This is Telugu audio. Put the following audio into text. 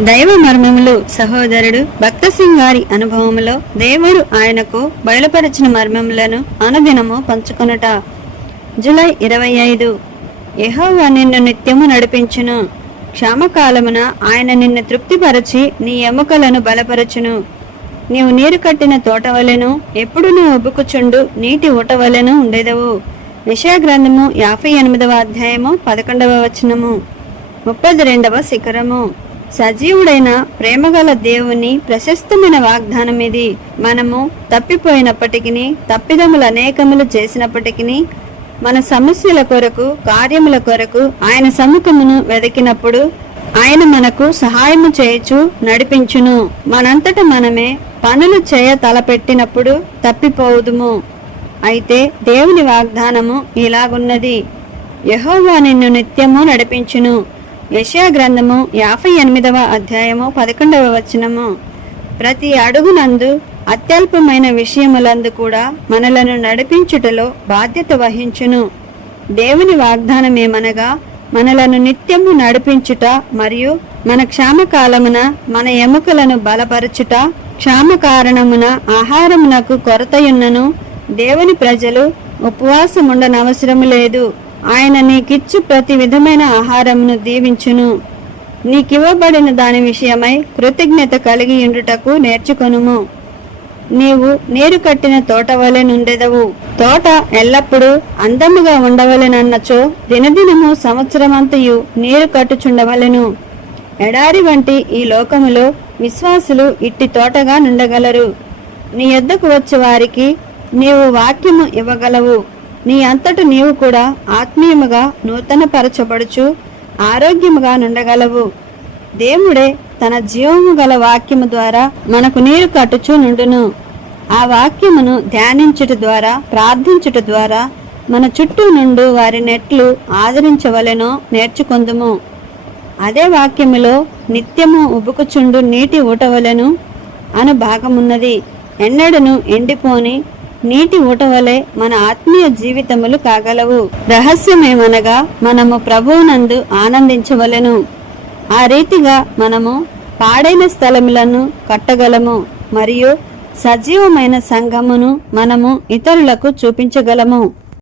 దైవ మర్మములు సహోదరుడు భక్త సింగ్ గారి అనుభవములో దేవుడు ఆయనకు బయలుపరిచిన మర్మములను అనుదినము పంచుకొనుట. జులై ఇరవై ఐదు. యహోవా నిన్ను నిత్యము నడిపించును. క్షామకాలమున ఆయన నిన్ను తృప్తిపరచి నీ ఎముకలను బలపరచును. నీవు నీరు కట్టిన తోటవలెను ఎప్పుడు నువ్వు ఉబ్బుకుచుండు నీటి ఊటవలెను ఉండేదవు. గ్రంథము యాభై ఎనిమిదవ అధ్యాయము పదకొండవ వచనము. ముప్పది రెండవ శిఖరము. సజీవుడైన ప్రేమగల దేవుని ప్రశస్తమైన వాగ్దానం ఇది మనము తప్పిపోయినప్పటికీ తప్పిదములు అనేకములు చేసినప్పటికీ మన సమస్యల కొరకు కార్యముల కొరకు ఆయన సముఖమును వెదకినప్పుడు ఆయన మనకు సహాయము చేయచు నడిపించును. మనంతట మనమే పనులు చేయ తలపెట్టినప్పుడు తప్పిపోవుదుము. అయితే దేవుని వాగ్దానము ఇలాగున్నది. యెహోవా నిన్ను నిత్యము నడిపించును. యశా గ్రంథము యాభై ఎనిమిదవ అధ్యాయము పదకొండవ వచనము. ప్రతి అడుగునందు అత్యల్పమైన విషయములందు కూడా మనలను నడిపించుటలో బాధ్యత వహించును. దేవుని వాగ్దానమేమనగా మనలను నిత్యము నడిపించుట మరియు మన క్షామకాలమున మన ఎముకలను బలపరచుట క్షామ కారణమున ఆహారమునకు కొరతయున్నను దేవుని ప్రజలు ఉపవాసముండనవసరము లేదు. ఆయన నీకిచ్చు ప్రతి విధమైన ఆహారమును దీవించును. నీకివ్వబడిన దాని విషయమై కృతజ్ఞత కలిగి ఉండుటకు నేర్చుకొనుము. నీవు నీరు కట్టిన తోట వలె నుండెదవు. తోట ఎల్లప్పుడూ అందముగా ఉండవలెనన్నచో దినదినము సంవత్సరమంతయు నీరు కట్టుచుండవలెను. ఎడారి వంటి ఈ లోకములో విశ్వాసులు ఇట్టి తోటగా నుండగలరు. నీ యొద్దకు వచ్చే వారికి నీవు వాక్యము ఇవ్వగలవు. నీ అంతట నీవు కూడా ఆత్మీయముగా నూతనపరచబడుచు ఆరోగ్యముగా నుండగలవు. దేవుడే తన జీవము గల వాక్యము ద్వారా మనకు నీరు కట్టుచు నుండును. ఆ వాక్యమును ధ్యానించుట ద్వారా ప్రార్థించుట ద్వారా మన చుట్టూ నుండు వారి నెట్లు ఆదరించవలెనో నేర్చుకొందుము. అదే వాక్యములో నిత్యము ఉబుకుచుండు నీటి ఊటవలెను అను భాగమున్నది. ఎన్నడను ఎండిపోని నీటి ఊటవలె మన ఆత్మీయ జీవితములు కాగలవు. రహస్యమేమనగా మనము ప్రభువునందు ఆనందించవలెను. ఆ రీతిగా మనము పాడైన స్థలములను కట్టగలము మరియు సజీవమైన సంఘమును మనము ఇతరులకు చూపించగలము.